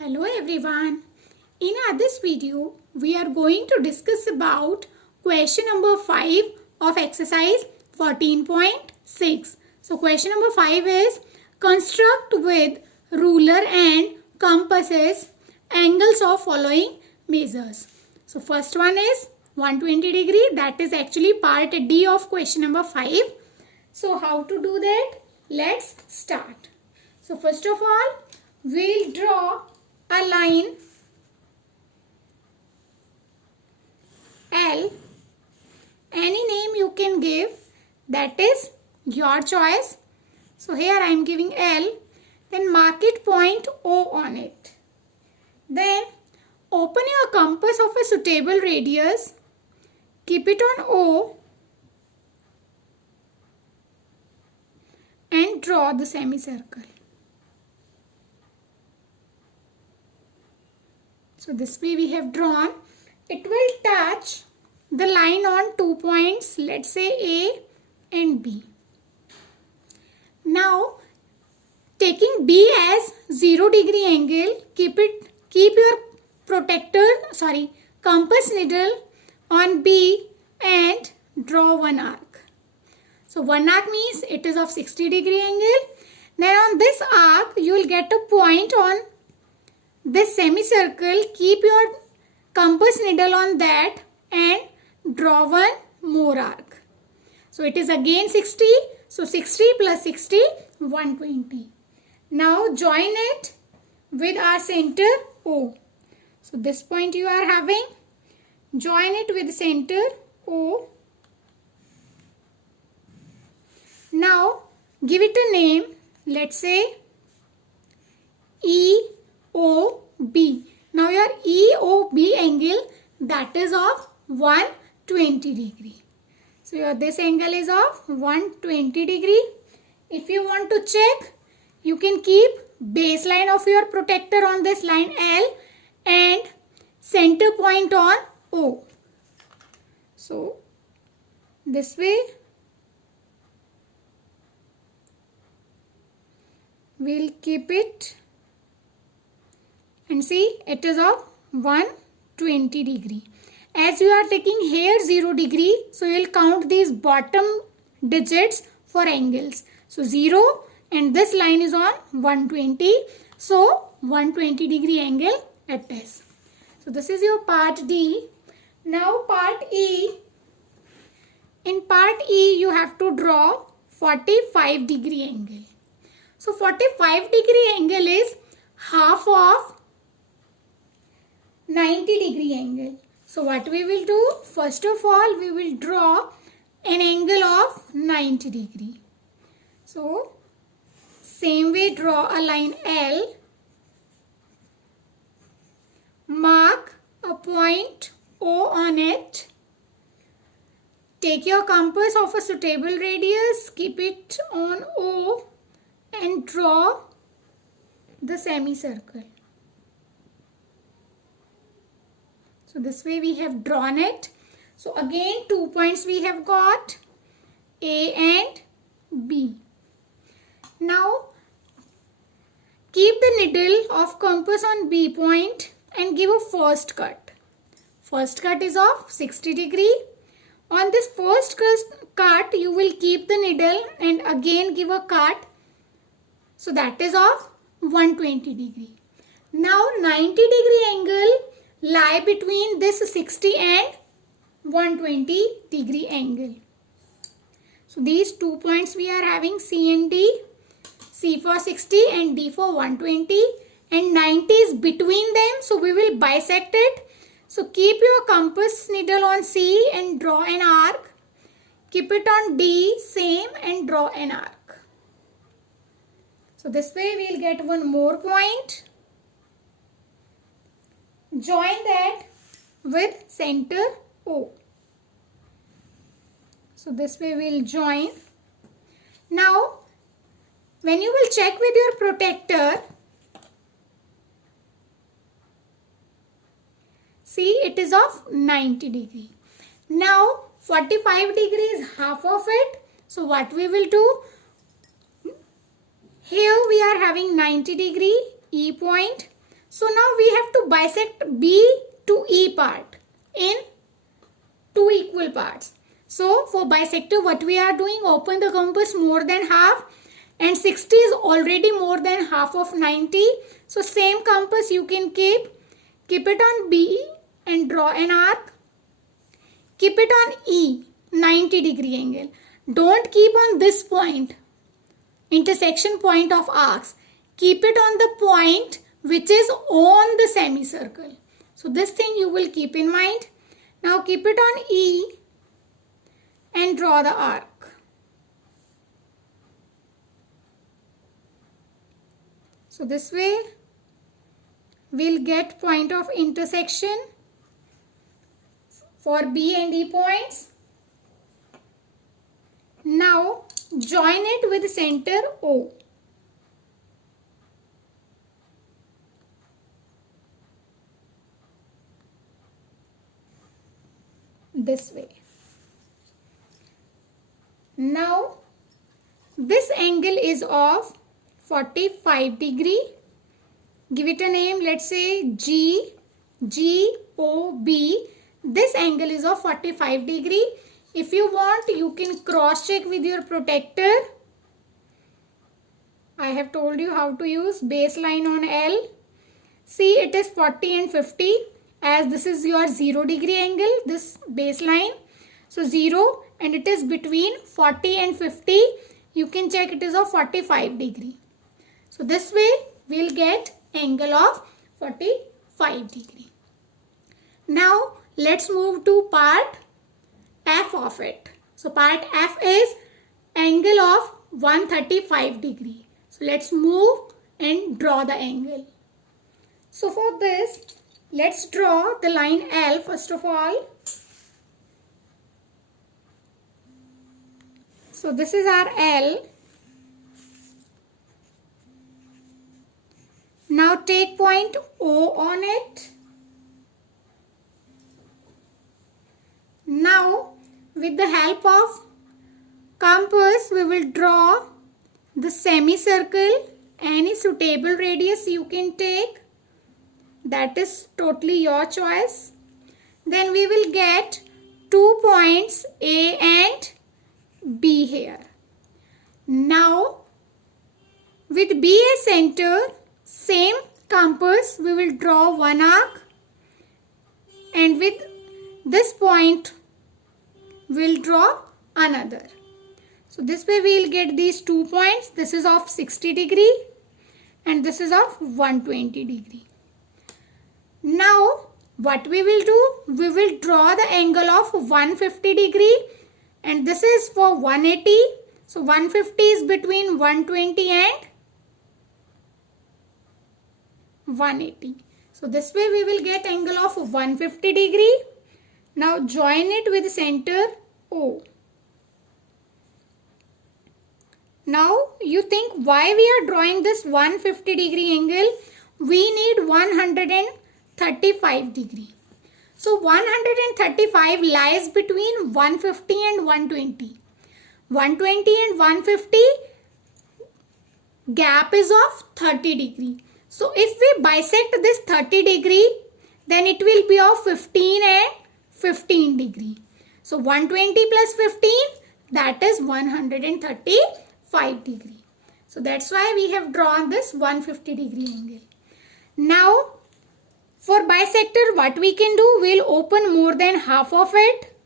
Hello everyone. In this video, we are going to discuss about question number 5 of exercise 14.6. So question number 5 is construct with ruler and compasses angles of following measures. So first one is 120 degree. That is actually part D of question number 5. So how to do that? Let's start. So first of all, we'll draw a line L. Any name you can give, that is your choice. So here I am giving L. Then mark it point O on it. Then open your compass of a suitable radius. Keep it on O and draw the semicircle. So this way we have drawn. It will touch the line on 2 points, let's say A and B. Now taking B as 0 degree angle, keep your compass needle on B and draw one arc. So one arc means it is of 60 degree angle. Then on this arc you will get a point on this semicircle. Keep your compass needle on that and draw one more arc. So it is again 60. So 60 plus 60, 120. Now join it with our center O. So this point you are having. Join it with center O. Now give it a name. Let's say EOB. Now your EOB angle, that is of 120 degree. So this angle is of 120 degree. If you want to check, you can keep baseline of your protector on this line L and center point on O. So this way we'll keep it. And see, it is of 120 degree. As you are taking here 0 degree, so you will count these bottom digits for angles. So 0 and this line is on 120. So 120 degree angle it is. So this is your part D. Now part E. In part E you have to draw 45 degree angle. So 45 degree angle is half of 90 degree angle. So what we will do? First of all, we will draw an angle of 90 degree. So same way, draw a line L. Mark a point O on it. Take your compass of a suitable radius. Keep it on O and draw the semicircle. So this way we have drawn it. So again 2 points we have got, A and B. Now keep the needle of compass on B point and give a first cut. First cut is of 60 degree. On this first cut you will keep the needle and again give a cut. So that is of 120 degree. Now 90 degree angle lie between this 60 and 120 degree angle. So these 2 points we are having, C and D. C for 60 and D for 120, and 90 is between them, so we will bisect it. So keep your compass needle on C and draw an arc. Keep it on D, same, and draw an arc. So this way we will get one more point. Join that with center O. So this way we will join. Now when you will check with your protector, see it is of 90 degree. Now 45 degree is half of it. So what we will do? Here we are having 90 degree E point. So now we have to bisect B to E part in two equal parts. So for bisector, what we are doing, open the compass more than half, and 60 is already more than half of 90. So same compass you can keep it on B and draw an arc. Keep it on E, 90-degree angle. Don't keep on this point, intersection point of arcs. Keep it on the point which is on the semicircle. So this thing you will keep in mind. Now keep it on E and draw the arc. So this way we'll get point of intersection for B and E points. Now join it with center O. This way. Now this angle is of 45 degree. Give it a name. Let's say GOB. This angle is of 45 degree. If you want, you can cross check with your protractor. I have told you how to use baseline on L. See, it is 40 and 50. As this is your 0-degree angle, this baseline. So 0, and it is between 40 and 50. You can check it is of 45 degree. So this way we'll get angle of 45 degree. Now let's move to part F of it. So part F is angle of 135 degree. So let's move and draw the angle. So for this, let's draw the line L first of all. So this is our L. Now take point O on it. Now with the help of compass, we will draw the semicircle. Any suitable radius you can take. That is totally your choice. Then we will get 2 points A and B here. Now with B as center, same compass, we will draw one arc, and with this point we'll draw another. So this way we will get these 2 points. This is of 60 degree and this is of 120 degree. Now what we will do, we will draw the angle of 150 degree, and this is for 180. So 150 is between 120 and 180. So this way we will get angle of 150 degree. Now join it with center O. Now you think why we are drawing this 150 degree angle? We need 135 degree. So 135 lies between 150 and 120. 120 and 150 gap is of 30 degree. So if we bisect this 30 degree, then it will be of 15 and 15 degree. So 120 plus 15, that is 135 degree. So that's why we have drawn this 150 degree angle. Now for bisector, what we can do, we'll open more than half of it.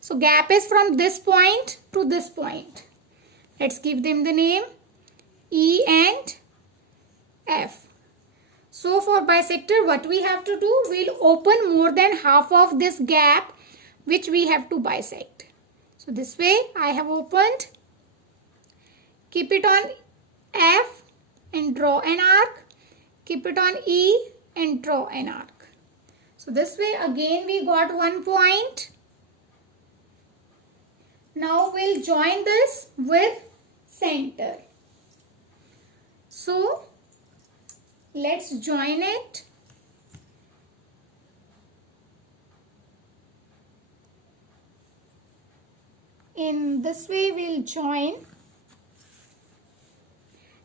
So gap is from this point to this point. Let's give them the name E and F. So for bisector, what we have to do, we'll open more than half of this gap which we have to bisect. So this way I have opened. Keep it on F and draw an arc. Keep it on E and draw an arc. So this way again we got 1 point. Now we'll join this with center. So let's join it. In this way we'll join.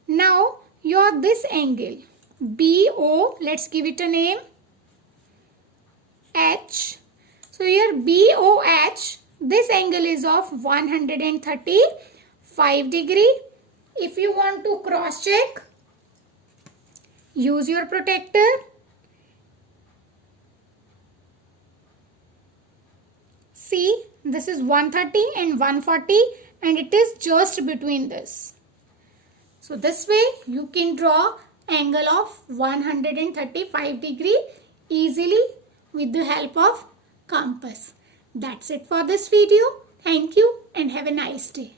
Now this angle, BO, let's give it a name, H. So here BOH, this angle is of 135 degree. If you want to cross check, use your protractor. See, this is 130 and 140 and it is just between this. So this way you can draw angle of 135 degree easily with the help of compass. That's it for this video. Thank you and have a nice day.